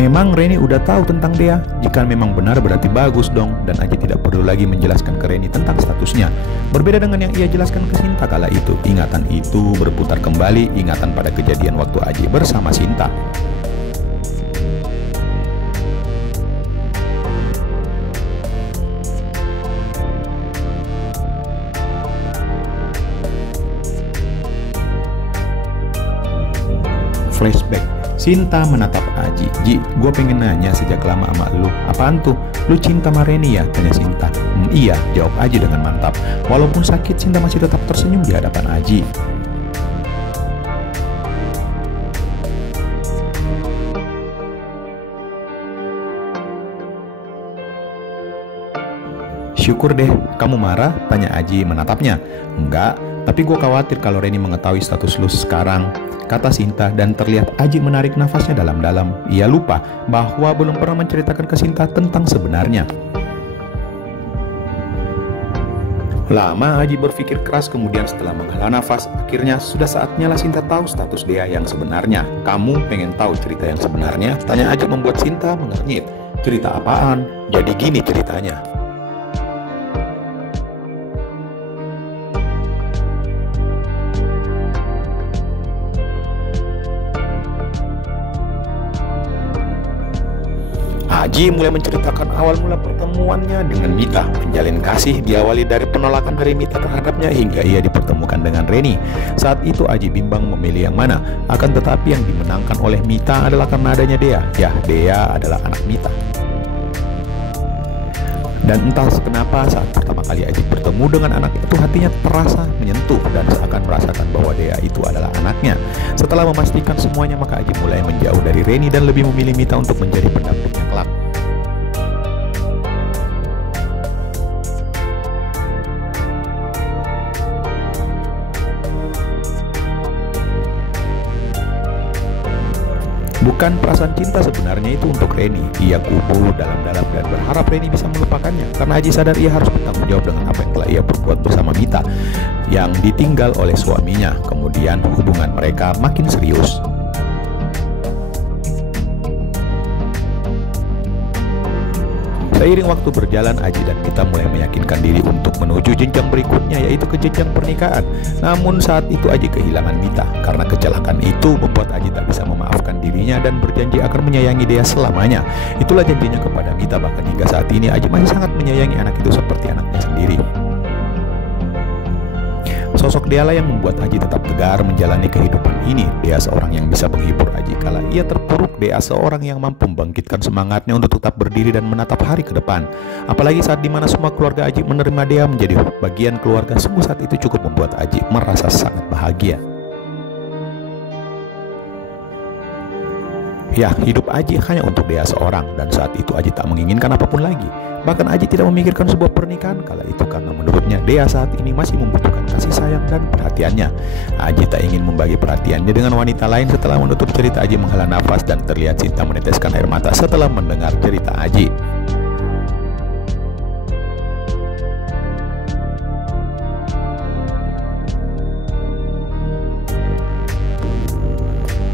Emang Reni udah tahu tentang Dea? Jika memang benar berarti bagus dong, dan Aji tidak perlu lagi menjelaskan ke Reni tentang statusnya. Berbeda dengan yang ia jelaskan ke Sinta kala itu. Ingatan itu berputar kembali, ingatan pada kejadian waktu Aji bersama Sinta. Flashback. Sinta menatap Aji. Ji, gue pengen nanya sejak lama sama lu. Apaan tuh? Lu cinta sama Reni ya? Tanya Sinta. Iya, jawab Aji dengan mantap. Walaupun sakit, Sinta masih tetap tersenyum di hadapan Aji. Syukur deh, kamu marah? Tanya Aji menatapnya. Enggak, tapi gue khawatir kalau Reni mengetahui status lu sekarang, kata Sinta, dan terlihat Aji menarik nafasnya dalam-dalam. Ia lupa bahwa belum pernah menceritakan ke Sinta tentang sebenarnya. Lama Aji berpikir keras, kemudian setelah menghela nafas, akhirnya sudah saatnya lah Sinta tahu status Dea yang sebenarnya. Kamu pengen tahu cerita yang sebenarnya? Tanya Aji membuat Sinta mengernyit. Cerita apaan? Jadi gini ceritanya. Aji mulai menceritakan awal mula pertemuannya dengan Mita. Menjalin kasih diawali dari penolakan dari Mita terhadapnya hingga ia dipertemukan dengan Reni. Saat itu Aji bimbang memilih yang mana. Akan tetapi yang dimenangkan oleh Mita adalah karena adanya Dea. Ya, Dea adalah anak Mita. Dan entah kenapa saat pertama kali Aji bertemu dengan anak itu, hatinya terasa menyentuh dan seakan merasakan bahwa Dea itu adalah anaknya. Setelah memastikan semuanya, maka Aji mulai menjauh dari Reni dan lebih memilih Mita untuk menjadi pendampingnya kelak. Bukan perasaan cinta sebenarnya itu untuk Reni. Ia kubur dalam-dalam dan berharap Reni bisa melupakannya, karena Aji sadar ia harus bertanggung jawab dengan apa yang telah ia perbuat bersama Mita yang ditinggal oleh suaminya. Kemudian hubungan mereka makin serius. Seiring waktu berjalan, Aji dan Mita mulai meyakinkan diri untuk menuju jenjang berikutnya, yaitu ke jenjang pernikahan. Namun saat itu Aji kehilangan Mita. Karena kecelakaan itu membuat Aji tak bisa memaafkan dirinya dan berjanji akan menyayangi Dea selamanya. Itulah janjinya kepada Mita. Bahkan hingga saat ini Aji masih sangat menyayangi anak itu seperti anaknya sendiri. Sosok Dea lah yang membuat Aji tetap tegar menjalani kehidupan ini. Dea seorang yang bisa menghibur Aji kala ia terpuruk. Dea seorang yang mampu membangkitkan semangatnya untuk tetap berdiri dan menatap hari ke depan. Apalagi saat dimana semua keluarga Aji menerima Dea menjadi bagian keluarga. Sungguh saat itu cukup membuat Aji merasa sangat bahagia. Ya, hidup Aji hanya untuk Dea seorang, dan saat itu Aji tak menginginkan apapun lagi. Bahkan Aji tidak memikirkan sebuah pernikahan kala itu karena menurutnya Dea saat ini masih membutuhkan kasih sayang dan perhatiannya. Aji tak ingin membagi perhatiannya dengan wanita lain. Setelah menutup cerita, Aji menghela nafas dan terlihat Sinta meneteskan air mata setelah mendengar cerita Aji.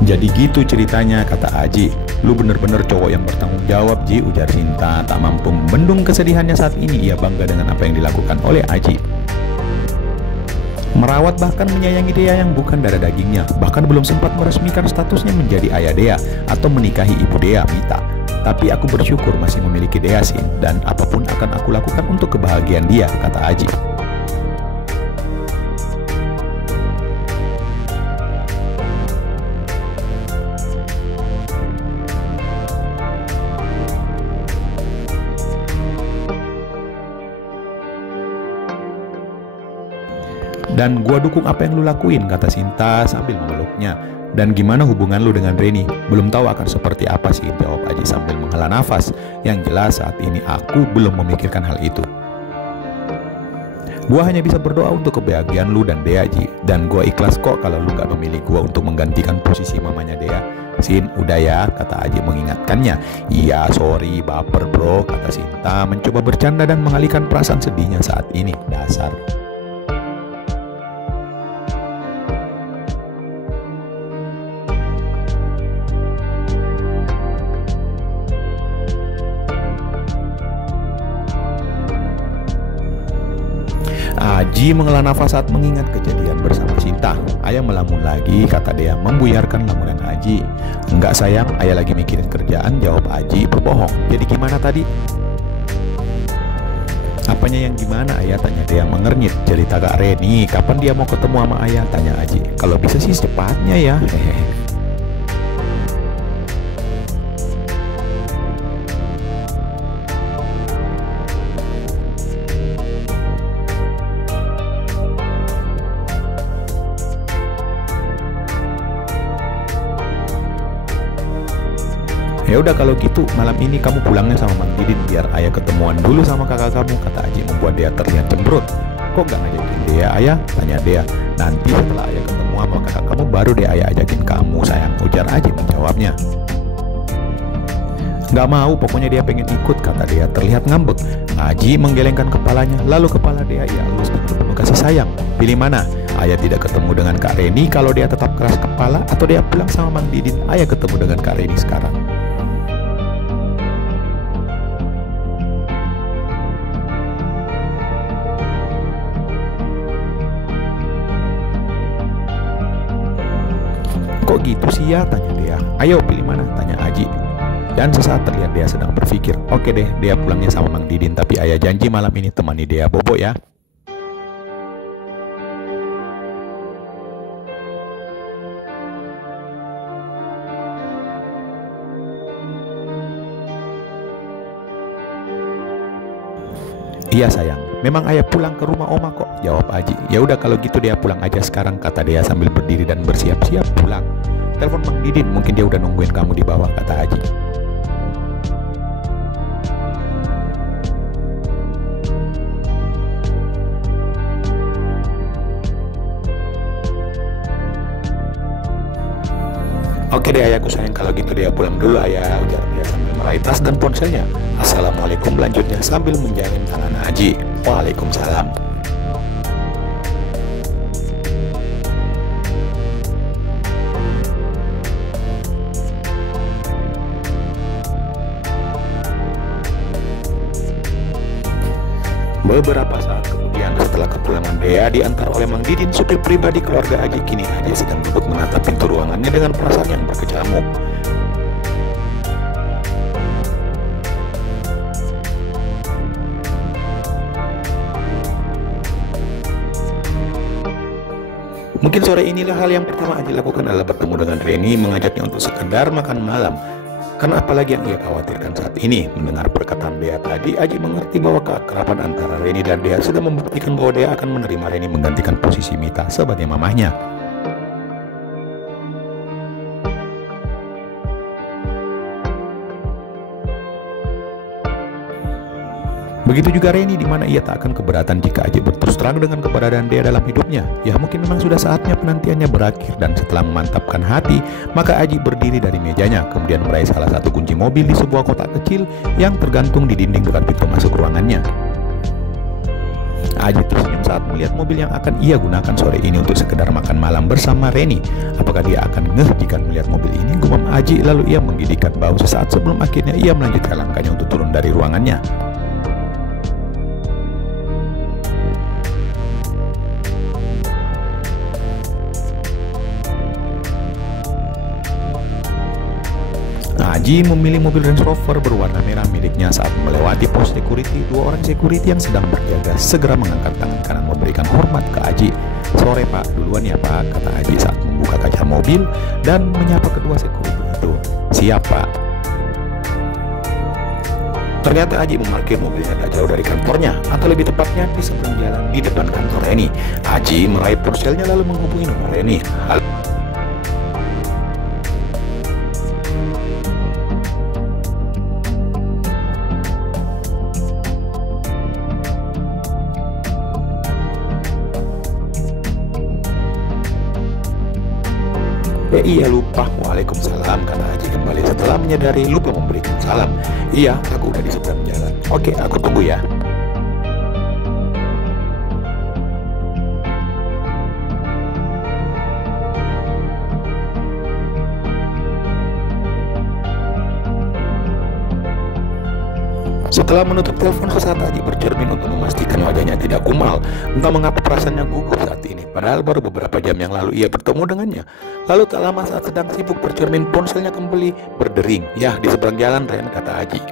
Jadi gitu ceritanya, kata Aji. Lu bener-bener cowok yang bertanggung jawab, Ji, ujar Sinta. Tak mampu membendung kesedihannya saat ini. Ia bangga dengan apa yang dilakukan oleh Aji. Merawat bahkan menyayangi Dea yang bukan darah dagingnya. Bahkan belum sempat meresmikan statusnya menjadi ayah Dea atau menikahi ibu Dea, Mita. Tapi aku bersyukur masih memiliki Dea, Sin. Dan apapun akan aku lakukan untuk kebahagiaan dia, kata Aji. Dan gua dukung apa yang lu lakuin, kata Sinta sambil memeluknya. Dan gimana hubungan lu dengan Reni? Belum tahu akan seperti apa sih, jawab Aji sambil menghela nafas. Yang jelas saat ini aku belum memikirkan hal itu. Gua hanya bisa berdoa untuk kebahagiaan lu dan Dea, Ji. Dan gua ikhlas kok kalau lu gak memilih gua untuk menggantikan posisi mamanya Dea. Sin, udah ya, kata Aji mengingatkannya. Iya, sorry, baper bro, kata Sinta mencoba bercanda dan mengalihkan perasaan sedihnya saat ini. Dasar. Aji menghela nafas saat mengingat kejadian bersama Sinta. Ayah melamun lagi, kata Dea membuyarkan lamunan Aji. Enggak sayang, ayah lagi mikirin kerjaan, jawab Aji berbohong. Jadi gimana tadi? Apanya yang gimana ayah, tanya Dea mengernyit. Cerita Kak Reni, kapan dia mau ketemu sama ayah, tanya Aji. Kalau bisa sih secepatnya ya. Hehehe. Ya udah kalau gitu malam ini kamu pulangnya sama Mang Didin biar ayah ketemuan dulu sama kakak kamu, kata Aji membuat Dea terlihat cemberut. Kok gak ngajakin Dea ayah, tanya Dea. Nanti setelah ayah ketemu sama kakak kamu baru deh ayah ajakin kamu sayang, ujar Aji menjawabnya. Gak mau, pokoknya dia pengen ikut, kata Dea terlihat ngambek. Aji menggelengkan kepalanya, lalu kepala Dea ia elus dengan penuh kasih sayang. Pilih mana? Ayah tidak ketemu dengan Kak Reni kalau dia tetap keras kepala, atau dia pulang sama Mang Didin ayah ketemu dengan Kak Reni sekarang? Kok gitu sih ya, tanya Dea. Ayo pilih mana, tanya Aji. Dan sesaat terlihat Dea sedang berpikir. Oke deh, Dea pulangnya sama Mang Didin, tapi ayah janji malam ini temani Dea bobo ya. Iya sayang, memang ayah pulang ke rumah oma kok, jawab Aji. Ya udah kalau gitu dia pulang aja sekarang, kata Dea sambil berdiri dan bersiap-siap pulang. Telepon Mang Didin, mungkin dia udah nungguin kamu di bawah, kata Aji. Oke deh ayahku sayang, kalau gitu dia pulang dulu ayah, ujar dia sambil meraih tas dan ponselnya. Assalamualaikum lanjutnya sambil menjamin tangan Aji. Waalaikumsalam. Beberapa saat kemudian setelah kepulangan Dea diantar oleh Mang Didin, supir pribadi keluarga Aji, kini Aji sedang duduk menatap pintu ruangannya dengan perasaan yang berkecamuk. Mungkin sore inilah hal yang pertama Aji lakukan adalah bertemu dengan Reni, mengajaknya untuk sekedar makan malam. Karena apalagi yang ia khawatirkan saat ini, mendengar perkataan Dea tadi, Aji mengerti bahwa keakraban antara Reni dan Dea sudah membuktikan bahwa Dea akan menerima Reni menggantikan posisi Mita sebagai mamahnya. Begitu juga Reni, di mana ia tak akan keberatan jika Aji berterus terang dengan keberadaan Dea dalam hidupnya. Ya mungkin memang sudah saatnya penantiannya berakhir, dan setelah memantapkan hati, maka Aji berdiri dari mejanya, kemudian meraih salah satu kunci mobil di sebuah kotak kecil yang tergantung di dinding dekat pintu masuk ruangannya. Aji tersenyum saat melihat mobil yang akan ia gunakan sore ini untuk sekedar makan malam bersama Reni. Apakah dia akan ngeh jika melihat mobil ini, gumam Aji, lalu ia menggigitkan bahu sesaat sebelum akhirnya ia melanjutkan langkahnya untuk turun dari ruangannya. Aji memilih mobil Range Rover berwarna merah miliknya. Saat melewati pos security, dua orang security yang sedang berjaga segera mengangkat tangan kanan memberikan hormat ke Aji. Sore pak, duluan ya pak, kata Aji saat membuka kaca mobil dan menyapa kedua security itu. Siap pak. Ternyata Aji memarkir mobilnya tak jauh dari kantornya, atau lebih tepatnya di seberang jalan di depan kantor Reni. Aji meraih ponselnya lalu menghubungi nomor Reni. Iya lupa. Waalaikumsalam, kata Aji kembali setelah menyadari lupa memberikan salam. Iya, aku udah di seberang jalan. Oke, aku tunggu ya. Setelah menutup telepon, sesaat Aji bercermin untuk memastikan wajahnya tidak kumal. Entah mengapa perasaannya gugup saat ini, padahal baru beberapa jam yang lalu ia bertemu dengannya. Lalu tak lama saat sedang sibuk bercermin, ponselnya kembali berdering. "Yah, di seberang jalan, Ren," kata Aji.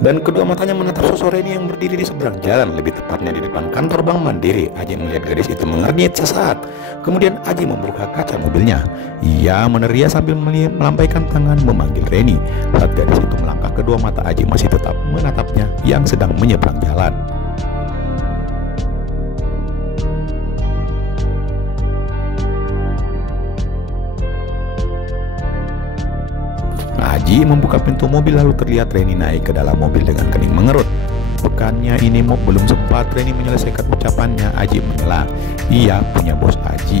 Dan kedua matanya menatap sosok Reni yang berdiri di seberang jalan, lebih tepatnya di depan kantor Bank Mandiri. Aji melihat gadis itu mengernyit sesaat. Kemudian Aji membuka kaca mobilnya. Ia meneria sambil melambaikan tangan memanggil Reni. Saat gadis itu melangkah, kedua mata Aji masih tetap menatapnya yang sedang menyeberang jalan. Aji membuka pintu mobil, lalu terlihat Reni naik ke dalam mobil dengan kening mengerut. Bukannya ini belum sempat Reni menyelesaikan ucapannya, Aji menghela. Ia punya bos Aji.